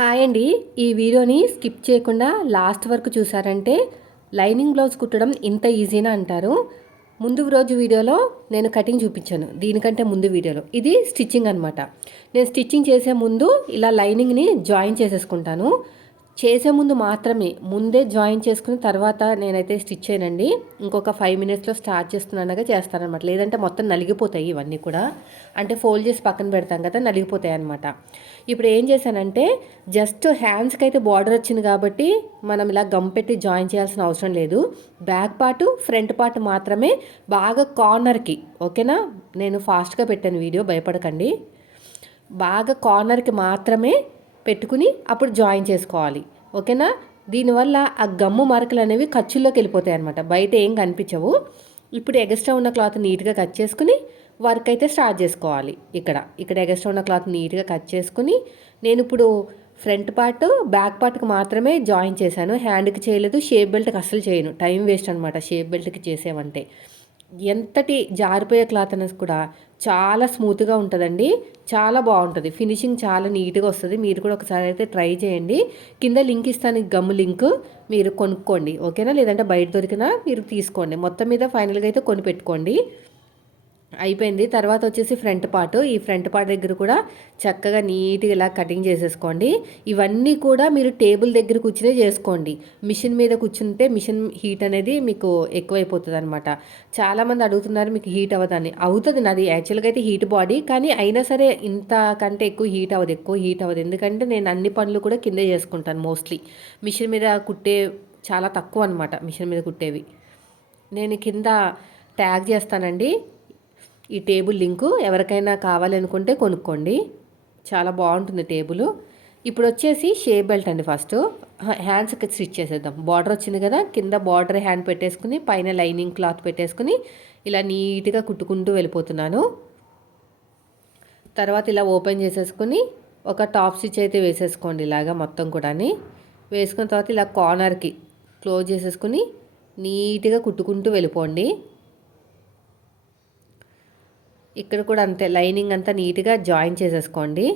Hi అండి. ఈ వీడియోని స్కిప్ చేయకుండా లాస్ట్ వరకు చూసారంటే లైనింగ్ బ్లౌజ్ కుట్టడం ఇంత ఈజీనా అంటారు. ముందు రోజు వీడియోలో నేను కటింగ్ చూపించాను. దీనికంటే ముందు వీడియోలో. ఇది స్టిచ్చింగ్ అనమాట నేను స్టిచ్చింగ్ చేసే ముందు ఇలా లైనింగ్ని జాయిన్ చేసేసుకుంటాను. చేసే ముందు మాత్రమే ముందే జాయిన్ చేసుకుని తర్వాత నేనైతే స్టిచ్ చేయనండి. ఇంకొక ఫైవ్ మినిట్స్లో స్టార్ట్ చేస్తున్నానగా చేస్తానమాట లేదంటే మొత్తం నలిగిపోతాయి ఇవన్నీ కూడా. అంటే ఫోల్డ్ చేసి పక్కన పెడతాం కదా నలిగిపోతాయి అనమాట ఇప్పుడు ఏం చేశానంటే జస్ట్ హ్యాండ్స్కి అయితే బార్డర్ వచ్చింది కాబట్టి మనం ఇలా గమ్ పెట్టి జాయిన్ చేయాల్సిన అవసరం లేదు. బ్యాక్ పార్ట్ ఫ్రంట్ పార్ట్ మాత్రమే బాగా కార్నర్కి ఓకేనా? నేను ఫాస్ట్గా పెట్టాను వీడియో భయపడకండి. బాగా కార్నర్కి మాత్రమే పెట్టుకుని అప్పుడు జాయిన్ చేసుకోవాలి. ఓకేనా? దీనివల్ల ఆ గమ్ము మరకలు అనేవి ఖర్చుల్లోకి వెళ్ళిపోతాయి అనమాట బయట ఏం కనిపించవు. ఇప్పుడు ఎగస్ట్రా ఉన్న క్లాత్ నీట్గా కట్ చేసుకుని వర్క్ అయితే స్టార్ట్ చేసుకోవాలి. ఇక్కడ ఇక్కడ ఎగస్ట్రా ఉన్న క్లాత్ నీట్గా కట్ చేసుకుని నేను ఇప్పుడు ఫ్రంట్ పార్ట్ బ్యాక్ పార్ట్కి మాత్రమే జాయిన్ చేశాను. హ్యాండ్కి చేయలేదు షేప్ బెల్ట్కి అస్సలు చేయను. టైం వేస్ట్ అనమాట షేప్ బెల్ట్కి చేసేవంటే. ఎంతటి జారిపోయే క్లాత్ అనేది కూడా చాలా స్మూత్గా ఉంటుందండి. చాలా బాగుంటుంది. ఫినిషింగ్ చాలా నీట్గా వస్తుంది. మీరు కూడా ఒకసారి అయితే ట్రై చేయండి. కింద లింక్ ఇస్తాను. గమ్ము లింక్ మీరు కొనుక్కోండి. ఓకేనా? లేదంటే బయట దొరికినా మీరు తీసుకోండి. మొత్తం మీద ఫైనల్గా అయితే కొని పెట్టుకోండి. అయిపోయింది. తర్వాత వచ్చేసి ఫ్రంట్ పార్ట్. ఈ ఫ్రంట్ పార్ట్ దగ్గర కూడా చక్కగా నీట్గా ఇలా కటింగ్ చేసేసుకోండి. ఇవన్నీ కూడా మీరు టేబుల్ దగ్గర కూర్చునే చేసుకోండి. మిషన్ మీద కూర్చుంటే మిషన్ హీట్ అనేది మీకు ఎక్కువైపోతుంది అనమాట చాలామంది అడుగుతున్నారు మీకు హీట్ అవ్వదని. అవుతుంది నాది. యాక్చువల్గా అయితే హీట్ బాడీ. కానీ అయినా సరే ఇంత కంటే ఎక్కువ హీట్ అవ్వదు. ఎక్కువ హీట్ అవ్వదు. ఎందుకంటే నేను అన్ని పనులు కూడా కిందే చేసుకుంటాను మోస్ట్లీ. మిషన్ మీద కుట్టే చాలా తక్కువ అనమాట మిషన్ మీద కుట్టేవి. నేను కింద ట్యాగ్ చేస్తానండి. ఈ టేబుల్ లింకు ఎవరికైనా కావాలనుకుంటే కొనుక్కోండి. చాలా బాగుంటుంది టేబుల్. ఇప్పుడు వచ్చేసి షేప్ బెల్ట్ అండి ఫస్ట్. హ్యాండ్స్కి స్టిచ్ చేసేద్దాం. బార్డర్ వచ్చింది కదా కింద బార్డర్ హ్యాండ్ పెట్టేసుకుని పైన లైనింగ్ క్లాత్ పెట్టేసుకుని ఇలా నీట్గా కుట్టుకుంటూ వెళ్ళిపోతున్నాను. తర్వాత ఇలా ఓపెన్ చేసేసుకుని ఒక టాప్ స్టిచ్ అయితే వేసేసుకోండి ఇలాగా మొత్తం కూడా వేసుకున్న తర్వాత ఇలా కార్నర్కి క్లోజ్ చేసేసుకుని నీట్గా కుట్టుకుంటూ వెళ్ళిపోండి. ఇక్కడ కూడా అంతే లైనింగ్ అంతా నీట్గా జాయిన్ చేసేసుకోండి.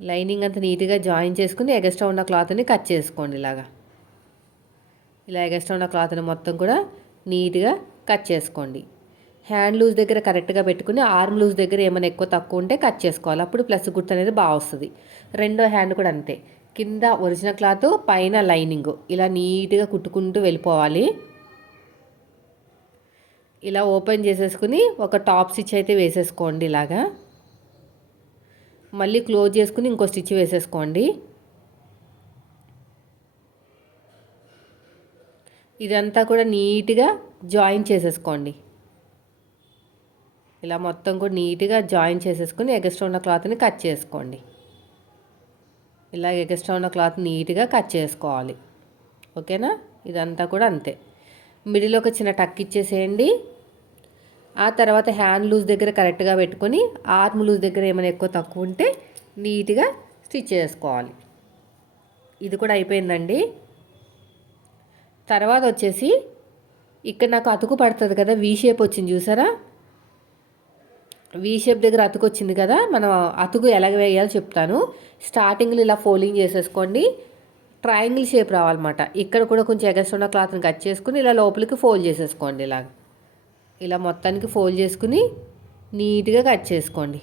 లైనింగ్ అంతా నీట్గా జాయిన్ చేసుకుని ఎగస్ట్రా ఉన్న క్లాత్ని కట్ చేసుకోండి ఇలాగా. ఇలా ఎగస్ట్రా ఉన్న క్లాత్ని మొత్తం కూడా నీట్గా కట్ చేసుకోండి. హ్యాండ్ లూజ్ దగ్గర కరెక్ట్గా పెట్టుకుని ఆర్మ్ లూజ్ దగ్గర ఏమైనా ఎక్కువ తక్కువ ఉంటే కట్ చేసుకోవాలి. అప్పుడు ప్లస్ గుర్తు అనేది బాగా వస్తుంది. రెండో హ్యాండ్ కూడా అంతే. కింద ఒరిజినల్ క్లాత్ పైన లైనింగ్. ఇలా నీట్గా కుట్టుకుంటూ వెళ్ళిపోవాలి. ఇలా ఓపెన్ చేసేసుకుని ఒక టాప్ స్టిచ్ అయితే వేసేసుకోండి ఇలాగా. మళ్ళీ క్లోజ్ చేసుకుని ఇంకో స్టిచ్ వేసేసుకోండి. ఇదంతా కూడా నీట్గా జాయిన్ చేసేసుకోండి. ఇలా మొత్తం కూడా నీట్గా జాయిన్ చేసేసుకుని ఎగస్ట్రా ఉన్న క్లాత్ని కట్ చేసుకోండి. ఇలా ఎగస్ట్రా ఉన్న క్లాత్ నీట్గా కట్ చేసుకోవాలి. ఓకేనా? ఇదంతా కూడా అంతే. మిడిల్ ఒక చిన్న టక్ ఇచ్చేసేయండి. ఆ తర్వాత హ్యాండ్ లూజ్ దగ్గర కరెక్ట్గా పెట్టుకొని ఆర్మ్ లూజ్ దగ్గర ఏమైనా ఎక్కువ తక్కువ ఉంటే నీట్గా స్టిచ్ చేసుకోవాలి. ఇది కూడా అయిపోయిందండి. తర్వాత వచ్చేసి ఇక్కడ నాకు అతుకు పడుతుంది కదా వీ షేప్ వచ్చింది చూసారా? వీ షేప్ దగ్గర అతుకు వచ్చింది కదా మనం అతుకు ఎలాగ వేయాలో చెప్తాను. స్టార్టింగ్లో ఇలా ఫోల్డింగ్ చేసేసుకోండి. ట్రయాంగిల్ షేప్ రావాలన్నమాట. ఇక్కడ కూడా కొంచెం ఎగస్ట్రా క్లాత్ని కట్ చేసుకుని ఇలా లోపలికి ఫోల్డ్ చేసేసుకోండి ఇలాగ. ఇలా మొత్తానికి ఫోల్డ్ చేసుకుని నీట్గా కట్ చేసుకోండి.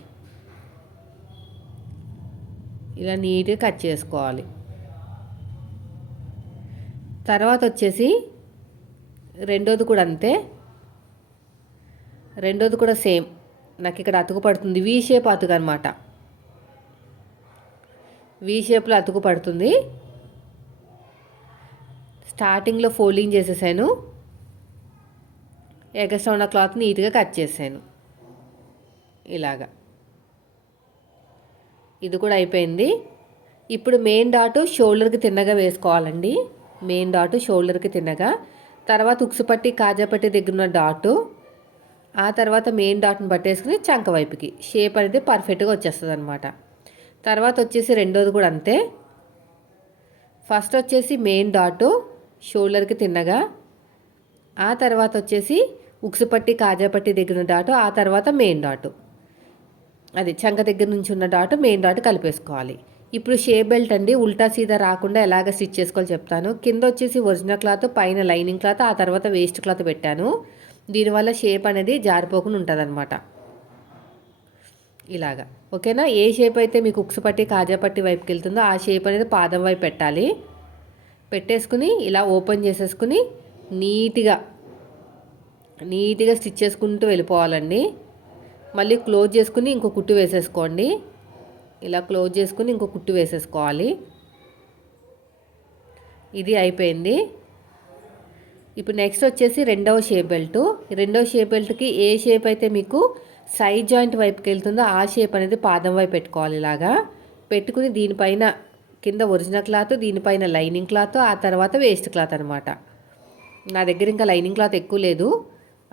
ఇలా నీట్గా కట్ చేసుకోవాలి. తర్వాత వచ్చేసి రెండోది కూడా అంతే. రెండోది కూడా సేమ్. నాకు ఇక్కడ అతుకు పడుతుంది. వీ షేప్ అతుకు అనమాట వీ షేప్లో అతుకు పడుతుంది. స్టార్టింగ్లో ఫోల్డింగ్ చేసేసాను. ఎగస్ట్రా ఉన్న క్లాత్ నీట్గా కట్ చేశాను. ఇలాగా. ఇది కూడా అయిపోయింది. ఇప్పుడు మెయిన్ డాటు షోల్డర్కి తిన్నగా వేసుకోవాలండి. మెయిన్ డాటు షోల్డర్కి తిన్నగా. తర్వాత ఉక్సుపట్టి కాజాపట్టి దగ్గర ఉన్న డాటు. ఆ తర్వాత మెయిన్ డాట్ని పట్టేసుకుని చంక వైపుకి. షేప్ అనేది పర్ఫెక్ట్గా వచ్చేస్తుంది అనమాట తర్వాత వచ్చేసి రెండోది కూడా అంతే. ఫస్ట్ వచ్చేసి మెయిన్ డాటు షోల్డర్కి తిన్నగా. ఆ తర్వాత వచ్చేసి ఉక్సుపట్టి కాజాపట్టి దగ్గర డాటు ఆ తర్వాత మెయిన్ డాటు అది చంక దగ్గర నుంచి ఉన్న డాటు మెయిన్ డాటు కలిపేసుకోవాలి. ఇప్పుడు షేప్ బెల్ట్ అండి ఉల్టా సీదా రాకుండా ఎలాగ స్టిచ్ చేసుకోవాలో చెప్తాను. కింద వచ్చేసి ఒరిజినల్ క్లాత్ పైన లైనింగ్ క్లాత్ ఆ తర్వాత వేస్ట్ క్లాత్ పెట్టాను. దీనివల్ల షేప్ అనేది జారిపోకుండా ఉంటుంది అనమాట ఇలాగా. ఓకేనా? ఏ షేప్ అయితే మీకు ఉక్సు పట్టి కాజా పట్టి వైపుకి వెళ్తుందో ఆ షేప్ అనేది పాదం వైపు పెట్టాలి. పెట్టేసుకుని ఇలా ఓపెన్ చేసేసుకుని నీట్గా నీట్గా స్టిచ్ చేసుకుంటూ వెళ్ళిపోవాలండి. మళ్ళీ క్లోజ్ చేసుకుని ఇంకో కుట్టు వేసేసుకోండి. ఇలా క్లోజ్ చేసుకుని ఇంకో కుట్టు వేసేసుకోవాలి. ఇది అయిపోయింది. ఇప్పుడు నెక్స్ట్ వచ్చేసి రెండవ షేప్ బెల్ట్. రెండవ షేప్ బెల్ట్కి ఏ షేప్ అయితే మీకు సైడ్ జాయింట్ వైపుకి వెళ్తుందో ఆ షేప్ అనేది పాదం వైపు పెట్టుకోవాలి ఇలాగా. పెట్టుకుని దీనిపైన కింద ఒరిజినల్ క్లాత్ దీనిపైన లైనింగ్ క్లాత్ ఆ తర్వాత వేస్ట్ క్లాత్ అనమాట నా దగ్గర ఇంకా లైనింగ్ క్లాత్ ఎక్కువ లేదు.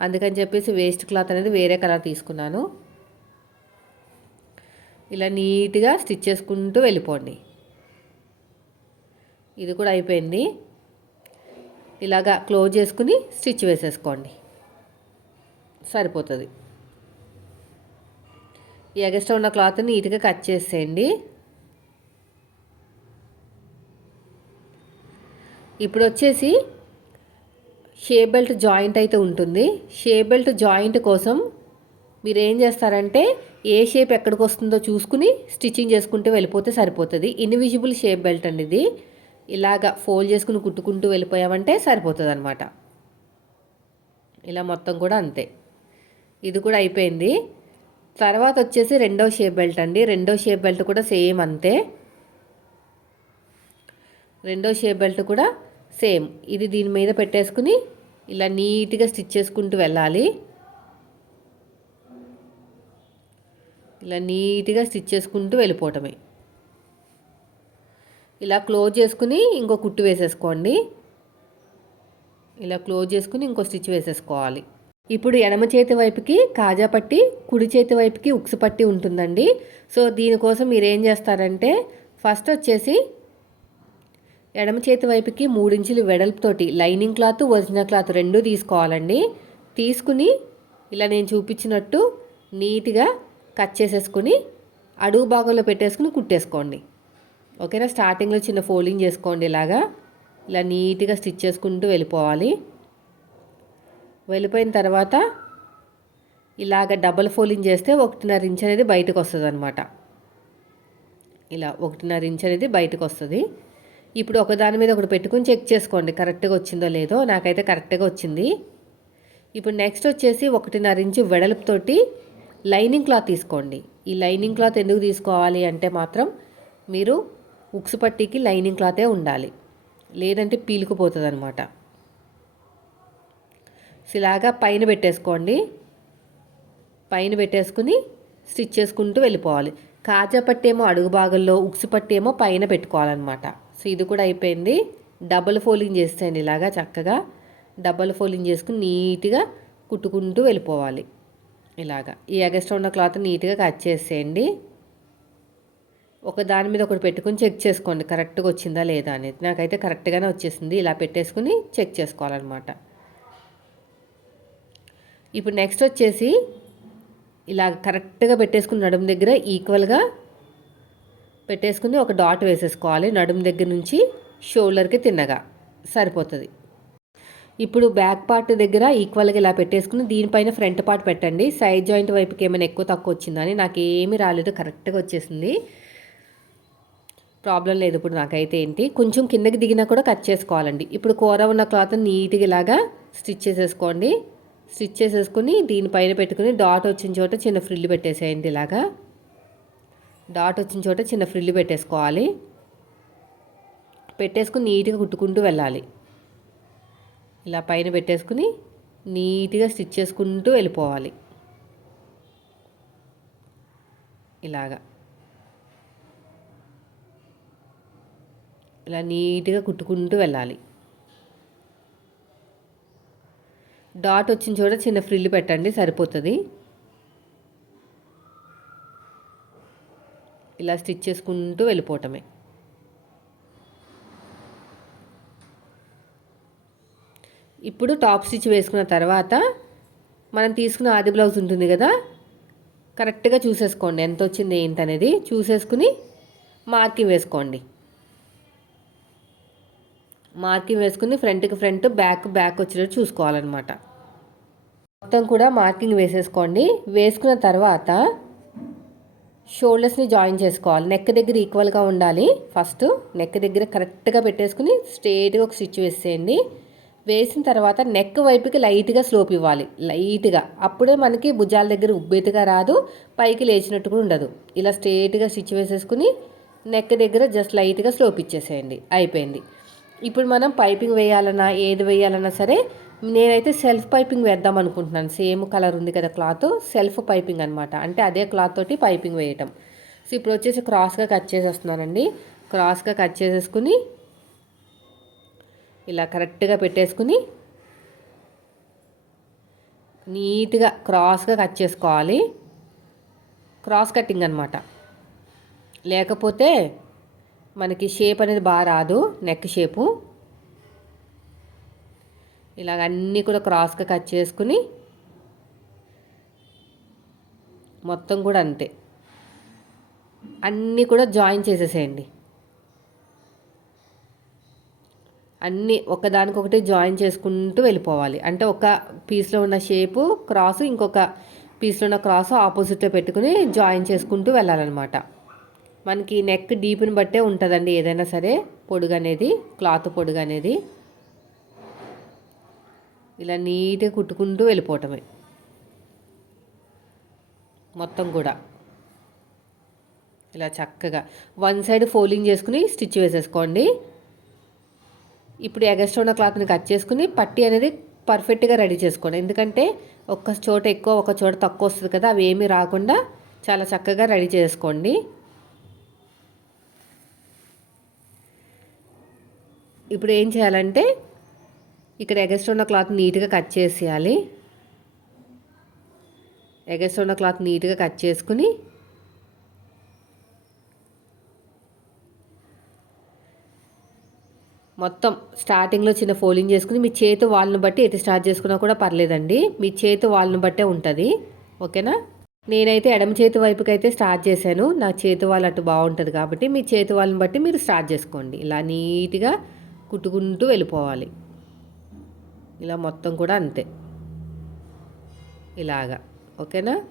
అందుకని చెప్పేసి వేస్ట్ క్లాత్ అనేది వేరే కలర్ తీసుకున్నాను. ఇలా నీట్గా స్టిచ్ చేసుకుంటూ వెళ్ళిపోండి. ఇది కూడా అయిపోయింది. ఇలాగా క్లోజ్ చేసుకుని స్టిచ్ వేసేసుకోండి. సరిపోతుంది. ఈ ఎగస్ట్రా ఉన్న క్లాత్ నీట్గా కట్ చేసేయండి. ఇప్పుడు వచ్చేసి షే బెల్ట్ జాయింట్ అయితే ఉంటుంది. షే బెల్ట్ జాయింట్ కోసం మీరు ఏం చేస్తారంటే ఏ షేప్ ఎక్కడికి వస్తుందో చూసుకుని స్టిచ్చింగ్ చేసుకుంటూ వెళ్ళిపోతే సరిపోతుంది. ఇన్విజిబుల్ షేప్ బెల్ట్ అండి ఇది ఇలాగ ఫోల్డ్ చేసుకుని కుట్టుకుంటూ వెళ్ళిపోయామంటే సరిపోతుంది అనమాట ఇలా మొత్తం కూడా అంతే. ఇది కూడా అయిపోయింది. తర్వాత వచ్చేసి రెండో షేప్ బెల్ట్ అండి. రెండో షేప్ బెల్ట్ కూడా సేమ్ అంతే. రెండో షేప్ బెల్ట్ కూడా సేమ్. ఇది దీని మీద పెట్టేసుకుని ఇలా నీట్గా స్టిచ్ చేసుకుంటూ వెళ్ళాలి. ఇలా నీట్గా స్టిచ్ చేసుకుంటూ వెళ్ళిపోవటమే. ఇలా క్లోజ్ చేసుకుని ఇంకో కుట్టు వేసేసుకోండి. ఇలా క్లోజ్ చేసుకుని ఇంకో స్టిచ్ వేసేసుకోవాలి. ఇప్పుడు ఎడమ చేతి వైపుకి కాజా పట్టి కుడి చేతి వైపుకి ఉక్సు పట్టి ఉంటుందండి. సో దీనికోసం మీరు ఏం చేస్తారంటే ఫస్ట్ వచ్చేసి ఎడమ చేతి వైపుకి మూడించులు వెడల్పుతోటి లైనింగ్ క్లాత్ ఒరిజినల్ క్లాత్ రెండు తీసుకోవాలండి. తీసుకుని ఇలా నేను చూపించినట్టు నీట్గా కట్ చేసేసుకుని అడుగు భాగంలో పెట్టేసుకుని కుట్టేసుకోండి. ఓకేనా? స్టార్టింగ్లో చిన్న ఫోల్డింగ్ చేసుకోండి ఇలాగా. ఇలా నీట్గా స్టిచ్ చేసుకుంటూ వెళ్ళిపోవాలి. వెళ్ళిపోయిన తర్వాత ఇలాగ డబల్ ఫోల్డింగ్ చేస్తే ఒకటిన్నర ఇంచ్ అనేది బయటకు వస్తుంది అనమాట ఇలా ఒకటిన్నర ఇంచ్ అనేది బయటకు వస్తుంది. ఇప్పుడు ఒకదాని మీద ఒకటి పెట్టుకుని చెక్ చేసుకోండి. కరెక్ట్గా వచ్చిందో లేదో. నాకైతే కరెక్ట్గా వచ్చింది. ఇప్పుడు నెక్స్ట్ వచ్చేసి ఒకటిన్నర ఇంచు వెడల్పుతోటి లైనింగ్ క్లాత్ తీసుకోండి. ఈ లైనింగ్ క్లాత్ ఎందుకు తీసుకోవాలి అంటే మాత్రం మీరు ఉక్సు పట్టీకి లైనింగ్ క్లాతే ఉండాలి. లేదంటే పీలుకుపోతుంది అనమాట ఇలాగా పైన పెట్టేసుకోండి. పైన పెట్టేసుకుని స్టిచ్ చేసుకుంటూ వెళ్ళిపోవాలి. కాజా పట్టేమో అడుగు భాగంలో ఉక్సు పట్టేమో పైన పెట్టుకోవాలన్నమాట. సో ఇది కూడా అయిపోయింది. డబల్ ఫోల్డింగ్ చేసేయండి ఇలాగా చక్కగా. డబల్ ఫోల్డింగ్ చేసుకుని నీట్గా కుట్టుకుంటూ వెళ్ళిపోవాలి. ఇలాగా. ఈ ఎగస్ట్రా ఉన్న క్లాత్ నీట్గా కట్ చేసేయండి. ఒక దాని మీద ఒకటి పెట్టుకుని చెక్ చేసుకోండి. కరెక్ట్గా వచ్చిందా లేదా అనేది. నాకైతే కరెక్ట్గానే వచ్చేసింది. ఇలా పెట్టేసుకుని చెక్ చేసుకోవాలన్నమాట. ఇప్పుడు నెక్స్ట్ వచ్చేసి ఇలా కరెక్ట్గా పెట్టేసుకుని నడుము దగ్గర ఈక్వల్గా పెట్టేసుకుని ఒక డాట్ వేసేసుకోవాలి. నడుము దగ్గర నుంచి షోల్డర్కి తిన్నగా సరిపోతుంది. ఇప్పుడు బ్యాక్ పార్ట్ దగ్గర ఈక్వల్గా ఇలా పెట్టేసుకుని దీనిపైన ఫ్రంట్ పార్ట్ పెట్టండి. సైడ్ జాయింట్ వైపుకి ఏమైనా ఎక్కువ తక్కువ వచ్చిందని నాకు ఏమీ రాలేదు కరెక్ట్గా వచ్చేసింది. ప్రాబ్లం లేదు ఇప్పుడు నాకైతే ఏంటి? కొంచెం కిందకి దిగినా కూడా కట్ చేసుకోవాలండి. ఇప్పుడు కూర ఉన్న క్లాత్ నీట్గా ఇలాగా స్టిచ్ చేసేసుకోండి. స్టిచ్ చేసేసుకుని దీనిపైన పెట్టుకుని డాట్ వచ్చిన చోట చిన్న ఫ్రిల్లు పెట్టేసేయండి ఇలాగా. డాట్ వచ్చిన చోట చిన్న ఫ్రిల్లు పెట్టేసుకోవాలి. పెట్టేసుకుని నీట్గా కుట్టుకుంటూ వెళ్ళాలి. ఇలా పైన పెట్టేసుకుని నీట్గా స్టిచ్ చేసుకుంటూ వెళ్ళిపోవాలి. ఇలాగా. ఇలా నీట్గా కుట్టుకుంటూ వెళ్ళాలి. డాట్ వచ్చిన చోట చిన్న ఫ్రిల్ పెట్టండి సరిపోతుంది. ఇలా స్టిచ్ చేసుకుంటూ వెళ్ళిపోవటమే. ఇప్పుడు టాప్ స్టిచ్ వేసుకున్న తర్వాత మనం తీసుకున్న ఆది బ్లౌజ్ ఉంటుంది కదా కరెక్ట్గా చూసేసుకోండి ఎంత వచ్చింది ఏంటనేది చూసేసుకుని మార్కింగ్ వేసుకోండి. మార్కింగ్ వేసుకుని ఫ్రంట్కి ఫ్రంట్ బ్యాక్ బ్యాక్ వచ్చేటట్టు చూసుకోవాలన్నమాట. మొత్తం కూడా మార్కింగ్ వేసేసుకోండి. వేసుకున్న తర్వాత షోల్డర్స్ని జాయిన్ చేసుకోవాలి. నెక్ దగ్గర ఈక్వల్గా ఉండాలి. ఫస్ట్ నెక్ దగ్గర కరెక్ట్గా పెట్టేసుకుని స్ట్రేట్గా ఒక స్టిచ్ వేసేయండి. వేసిన తర్వాత నెక్ వైపుకి లైట్గా స్లోప్ ఇవ్వాలి. లైట్గా. అప్పుడే మనకి భుజాల దగ్గర ఉబ్బెతుగా రాదు పైకి లేచినట్టు కూడా ఉండదు. ఇలా స్ట్రేట్గా స్టిచ్ వేసేసుకుని నెక్ దగ్గర జస్ట్ లైట్గా స్లోప్ ఇచ్చేసేయండి. అయిపోయింది. ఇప్పుడు మనం పైపింగ్ వేయాలన్నా ఏది వేయాలన్నా సరే నేనైతే సెల్ఫ్ పైపింగ్ వేద్దాం అనుకుంటున్నాను. సేమ్ కలర్ ఉంది కదా క్లాత్ సెల్ఫ్ పైపింగ్ అనమాట అంటే అదే క్లాత్ తోటి పైపింగ్ వేయటం. సో ఇప్పుడు వచ్చేసి క్రాస్గా కట్ చేసేస్తున్నానండి. క్రాస్గా కట్ చేసేసుకుని ఇలా కరెక్ట్గా పెట్టేసుకుని నీట్గా క్రాస్గా కట్ చేసుకోవాలి. క్రాస్ కటింగ్ అనమాట లేకపోతే మనకి షేప్ అనేది బాగా రాదు నెక్ షేపు ఇలాగ అన్నీ కూడా క్రాస్గా కట్ చేసుకుని మొత్తం కూడా అంతే. అన్నీ కూడా జాయిన్ చేసేసేయండి. అన్నీ ఒకదానికొకటి జాయిన్ చేసుకుంటూ వెళ్ళిపోవాలి. అంటే ఒక పీస్లో ఉన్న షేపు క్రాసు ఇంకొక పీస్లో ఉన్న క్రాసు ఆపోజిట్లో పెట్టుకుని జాయిన్ చేసుకుంటూ వెళ్ళాలన్నమాట. మనకి నెక్ డీప్ని బట్టే ఉంటుందండి ఏదైనా సరే పొడుగు అనేది క్లాత్ పొడుగు అనేది ఇలా నీట్గా కుట్టుకుంటూ వెళ్ళిపోవటమే. మొత్తం కూడా. ఇలా చక్కగా. వన్ సైడ్ ఫోల్డింగ్ చేసుకుని స్టిచ్ వేసేసుకోండి. ఇప్పుడు ఎగస్ట్రా ఉన్న క్లాత్ని కట్ చేసుకుని పట్టి అనేది పర్ఫెక్ట్గా రెడీ చేసుకోండి. ఎందుకంటే ఒక్క చోట ఎక్కువ ఒక చోట తక్కువ వస్తుంది కదా అవి ఏమీ రాకుండా చాలా చక్కగా రెడీ చేసుకోండి. ఇప్పుడు ఏం చేయాలంటే ఇక్కడ ఎగస్ట్ ఉన్న క్లాత్ నీట్గా కట్ చేసేయాలి. ఎగస్ట్ ఉన్న క్లాత్ నీట్గా కట్ చేసుకుని మొత్తం స్టార్టింగ్లో చిన్న ఫోల్డింగ్ చేసుకుని మీ చేతి వాళ్ళని బట్టి ఎటు స్టార్ట్ చేసుకున్నా కూడా పర్లేదండి. మీ చేతి వాళ్ళని బట్టే ఉంటుంది. ఓకేనా? నేనైతే ఎడమ చేతి వైపుకి అయితే స్టార్ట్ చేశాను. నా చేతి వాళ్ళు అటు బాగుంటుంది కాబట్టి మీ చేతి వాళ్ళని బట్టి మీరు స్టార్ట్ చేసుకోండి. ఇలా నీట్గా కుట్టుకుంటూ వెళ్ళిపోవాలి. ఇలా మొత్తం కూడా అంతే. ఇలాగా. ఓకేనా?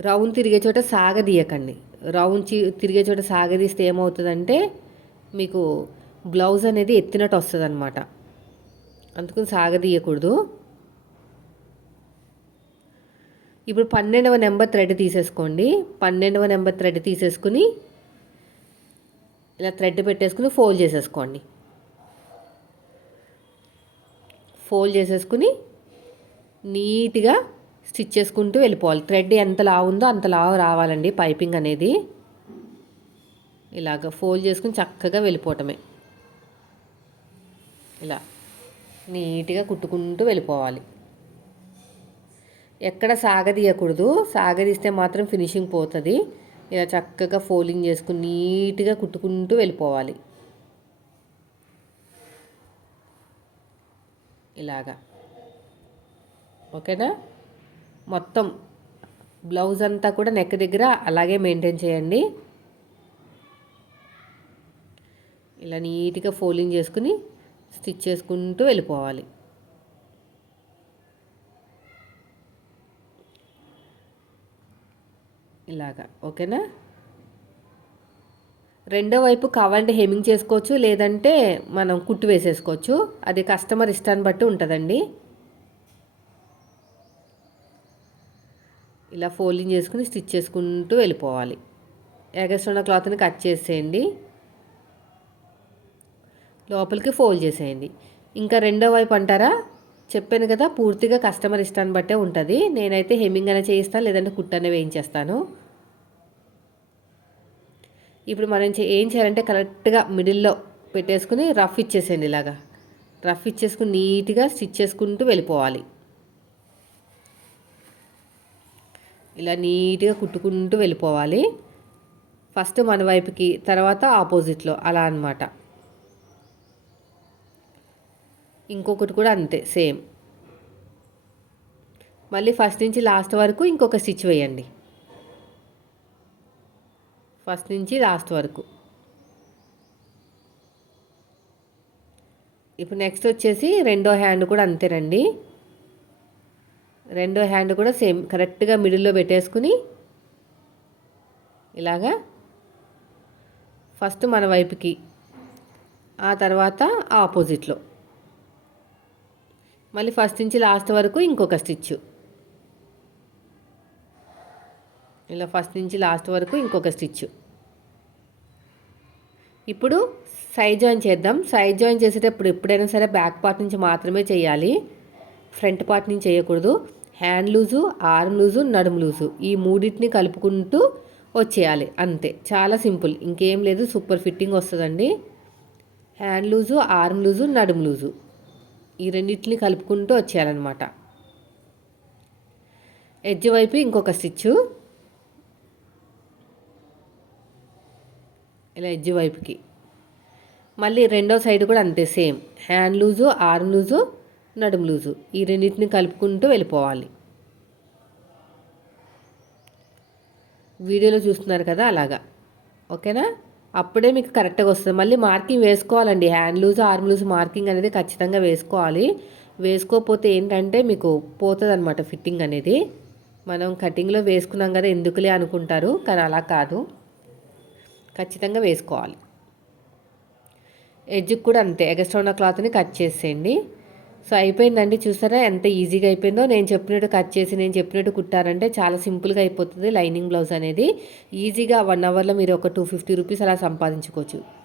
రౌండ్ తిరిగే చోట సాగదీయకండి. రౌండ్ తిరిగే చోట సాగదీస్తే ఏమవుతుందంటే మీకు బ్లౌజ్ అనేది ఎత్తినట్టు వస్తుంది అనమాట అందుకని సాగదీయకూడదు. ఇప్పుడు పన్నెండవ నెంబర్ థ్రెడ్ తీసేసుకోండి. పన్నెండవ నెంబర్ థ్రెడ్ తీసేసుకుని ఇలా థ్రెడ్ పెట్టేసుకుని ఫోల్డ్ చేసేసుకోండి. ఫోల్డ్ చేసేసుకుని నీట్గా స్టిచ్ చేసుకుంటూ వెళ్ళిపోవాలి. థ్రెడ్ ఎంత లావు ఉందో అంత లావు రావాలండి పైపింగ్ అనేది. ఇలాగ ఫోల్డ్ చేసుకుని చక్కగా వెళ్ళిపోవటమే. ఇలా నీట్గా కుట్టుకుంటూ వెళ్ళిపోవాలి. ఎక్కడ సాగదీయకూడదు. సాగదీస్తే మాత్రం ఫినిషింగ్ పోతుంది. ఇలా చక్కగా ఫోల్డింగ్ చేసుకుని నీట్గా కుట్టుకుంటూ వెళ్ళిపోవాలి. ఇలాగా. ఓకేనా? మొత్తం బ్లౌజ్ అంతా కూడా నెక్ దగ్గర అలాగే మెయింటైన్ చేయండి. ఇలా నీట్గా ఫోల్డింగ్ చేసుకుని స్టిచ్ చేసుకుంటూ వెళ్ళిపోవాలి. ఇలాగా. ఓకేనా? రెండో వైపు కావాలంటే హెమింగ్ చేసుకోవచ్చు లేదంటే మనం కుట్టు వేసేసుకోవచ్చు. అది కస్టమర్ ఇష్టాన్ని బట్టి ఉంటుందండి. ఇలా ఫోల్డింగ్ చేసుకుని స్టిచ్ చేసుకుంటూ వెళ్ళిపోవాలి. ఎగస్ట్రా క్లాత్ని కట్ చేసేయండి. లోపలికి ఫోల్డ్ చేసేయండి. ఇంకా రెండో వైపు అంటారా? చెప్పాను కదా పూర్తిగా కస్టమర్ ఇష్టాన్ని బట్టే ఉంటుంది. నేనైతే హెమ్మింగ్ అనే చేయిస్తాను లేదంటే కుట్టనే వేయించేస్తాను. ఇప్పుడు మనం ఏం చేయాలంటే కరెక్ట్గా మిడిల్లో పెట్టేసుకుని రఫ్ ఇచ్చేసేయండి ఇలాగా. రఫ్ ఇచ్చేసుకుని నీట్గా స్టిచ్ చేసుకుంటూ వెళ్ళిపోవాలి. ఇలా నీట్గా కుట్టుకుంటూ వెళ్ళిపోవాలి. ఫస్ట్ మన వైపుకి తర్వాత ఆపోజిట్లో అలా అనమాట ఇంకొకటి కూడా అంతే సేమ్. మళ్ళీ ఫస్ట్ నుంచి లాస్ట్ వరకు ఇంకొక స్టిచ్ వేయండి. ఫస్ట్ నుంచి లాస్ట్ వరకు. ఇప్పుడు నెక్స్ట్ వచ్చేసి రెండో హ్యాండ్ కూడా అంతేనండి. రెండో హ్యాండ్ కూడా సేమ్ కరెక్ట్గా మిడిల్లో పెట్టేసుకుని ఇలాగా ఫస్ట్ మన వైపుకి ఆ తర్వాత ఆపోజిట్లో. మళ్ళీ ఫస్ట్ నుంచి లాస్ట్ వరకు ఇంకొక స్టిచ్ ఇలా ఫస్ట్ నుంచి లాస్ట్ వరకు ఇంకొక స్టిచ్ ఇప్పుడు సైడ్ జాయిన్ చేద్దాం. సైడ్ జాయిన్ చేసేటప్పుడు ఎప్పుడైనా సరే బ్యాక్ పార్ట్ నుంచి మాత్రమే చేయాలి. ఫ్రంట్ పార్ట్ నుంచి చేయకూడదు. హ్యాండ్ లూజు ఆర్మ్ లూజు నడుము లూజు ఈ మూడింటిని కలుపుకుంటూ వచ్చేయాలి. అంతే. చాలా సింపుల్. ఇంకేం లేదు. సూపర్ ఫిట్టింగ్ వస్తుందండి. హ్యాండ్ లూజు ఆర్మ్ లూజు నడుము లూజు ఈ రెండింటిని కలుపుకుంటూ వచ్చేయాలన్నమాట. ఎడ్జ్ వైపు ఇంకొక స్టిచ్చు ఇలా ఎడ్జ్ వైపుకి. మళ్ళీ రెండో సైడ్ కూడా అంతే same. Hand loose arm loose నడుము లూజు. ఈ రెండింటిని కలుపుకుంటూ వెళ్ళిపోవాలి. వీడియోలో చూస్తున్నారు కదా అలాగా. ఓకేనా? అప్పుడే మీకు కరెక్ట్గా వస్తుంది. మళ్ళీ మార్కింగ్ వేసుకోవాలండి. Hand loose arm loose marking అనేది ఖచ్చితంగా వేసుకోవాలి. వేసుకోకపోతే ఏంటంటే మీకు పోతుంది అనమాట ఫిట్టింగ్ అనేది. మనం కటింగ్లో వేసుకున్నాం కదా ఎందుకులే అనుకుంటారు? కానీ అలా కాదు. ఖచ్చితంగా వేసుకోవాలి. ఎడ్జ్కి కూడా అంతే. ఎగస్ట్రా ఉన్న క్లాత్ని కట్ చేసేయండి. సో అయిపోయిందండి. చూసారా? ఎంత ఈజీగా అయిపోయిందో. నేను చెప్పినట్టు కట్ చేసి నేను చెప్పినట్టు కుట్టారంటే చాలా సింపుల్గా అయిపోతుంది. లైనింగ్ బ్లౌజ్ అనేది ఈజీగా వన్ అవర్లో మీరు ఒక టూ ఫిఫ్టీ రూపీస్ అలా సంపాదించుకోవచ్చు.